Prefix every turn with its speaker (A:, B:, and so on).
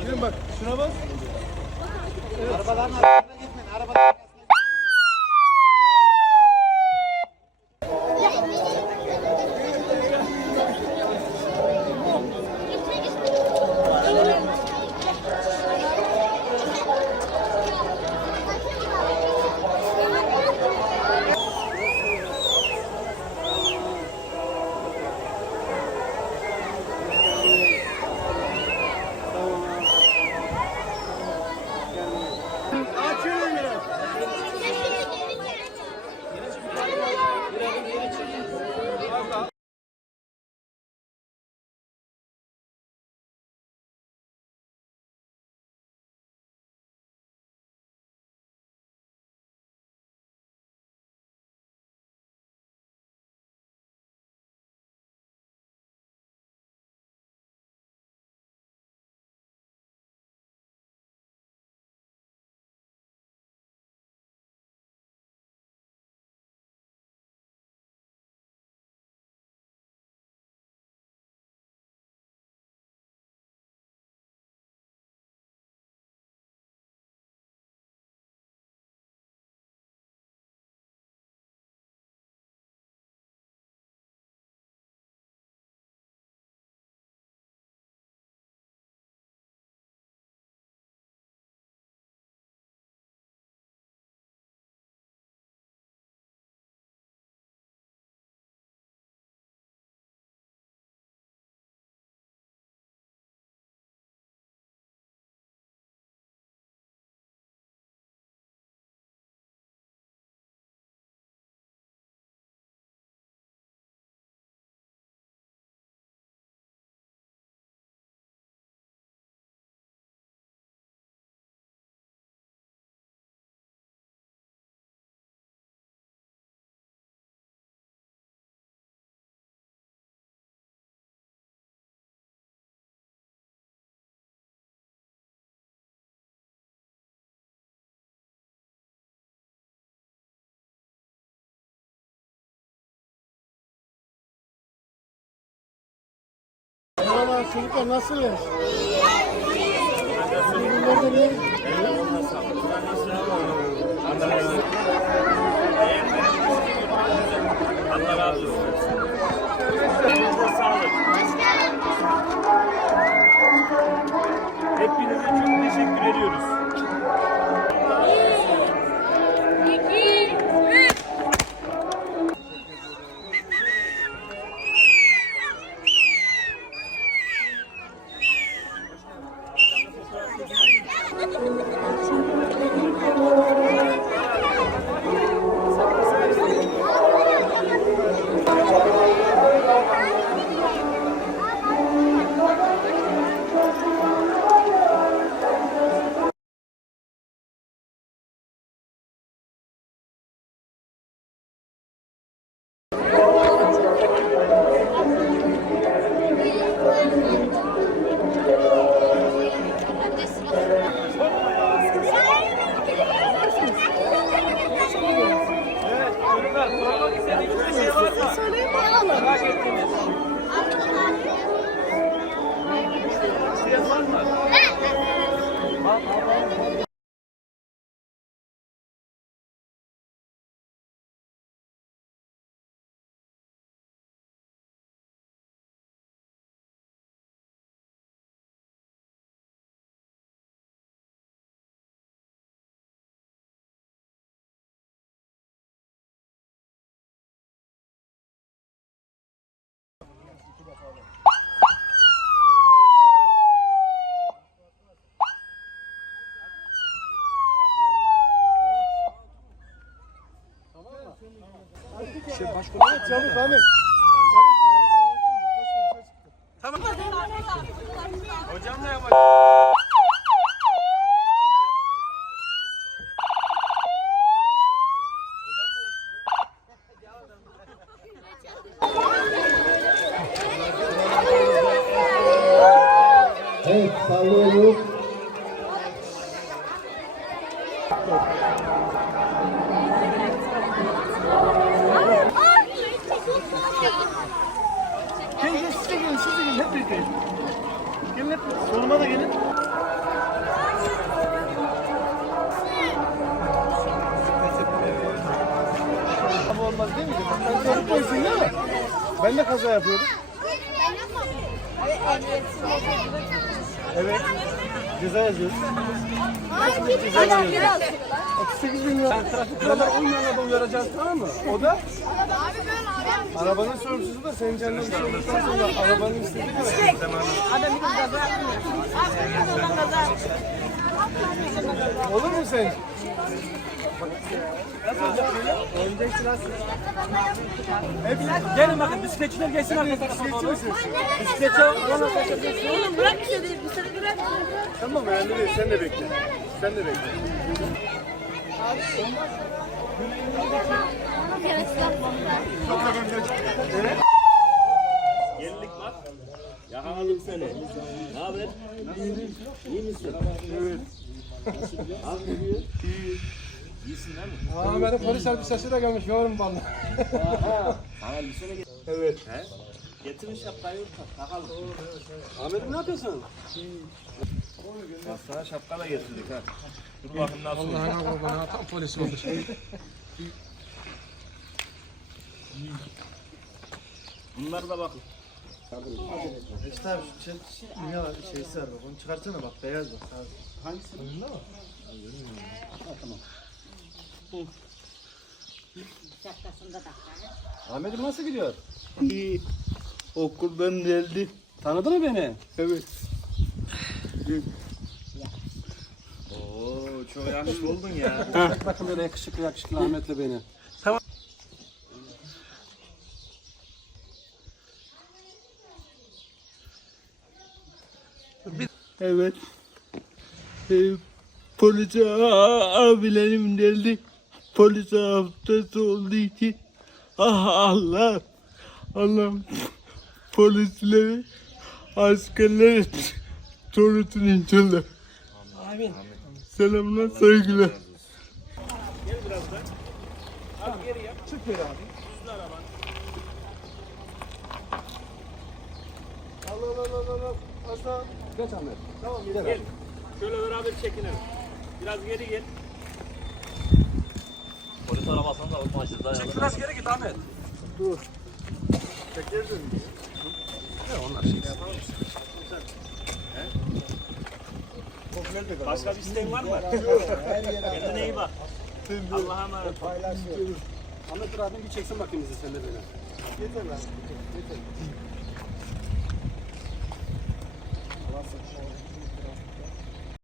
A: Gelin bak şuna bak. Açılın çocuklar nasılsınız? Bugünlerde ne? Çabuk Ahmet.
B: Hocam ne yapacak?
C: Evet sallıyoruz.
D: Gelin gelin siz de gelin siz de gelin hep birlikte. Gelin hep soluma da gelin. Ama olmaz değil mi? Sen çocuk boysun değil mi? Ben de kaza yapıyorum. Evet. Ceza yazıyoruz.
E: Hadi biraz.
D: 38 bin lira. Trafik kuralları olmayan adam uyaracağız tamam mı? O da arabanın sorumsuzu da senin canına bir şey olduktan sonra arabanın istediği kadar. Olur mu sen? Oyuncak sırası. Hepsi
A: Gelin bakın bisikletçiler geçsin arka tarafa
D: bisikletçi misin?
A: Bisikletçi arkadaşlar.
E: Oğlum bırak işte. Bir sene bırak.
D: Tamam önemli değil. Sen de bekle. Sen de bekle.
F: Yenilik var. Yakaladım seni. Ne haber? İyi misin?
D: Evet.
F: Az gidiyor. İyisin değil mi?
D: Aa, benim polis elbisesi de gelmiş yorum bana.
F: Sana lisene get.
D: Evet.
F: He? Getirin şapkayı tak- takalım.
D: Ahmet'im ne yapıyorsun?
F: Bak sana şapka da getirdik ha. Dur bakayım nasıl olacak.
D: Allah'ına kurban tam polis olmuş.
F: Bunlar da bakın.
D: İşte abi şu şey, dünya şeysi var bak onu çıkarsana bak beyaz bak. Hangisi? Önünde mi? Ahmet'im nasıl gidiyor?
F: İyi. Okuldan geldi.
D: Tanıdın mı beni?
F: Evet. Oo çok yakışıklı oldun ya.
D: Bak bakın böyle yakışıklı yakışıklı Ahmet'le beni.
F: evet. Ee, polis abilerim geldi. Polis haftası olduğu için. Ah Allah. Allah. Polisleri, askerleri torusunu inşallah.
D: Amin.
F: Selamlar, saygılar.
D: Çık geri abi. Al al al al al. Aslan. Geç Ahmet. Tamam gidelim.
A: Gel. Şöyle beraber çekinelim. Biraz geri gel.
F: Polis arabasını da unutma da
A: Çık biraz geri git Ahmet.
D: Teker dön.
A: Başka bir isteğin var mı? Kendine iyi bak. Allah'a emanet ol.
D: Ahmet dur abim bir çeksin bakayım bizi sen de beni. Yeter lan. Yeter.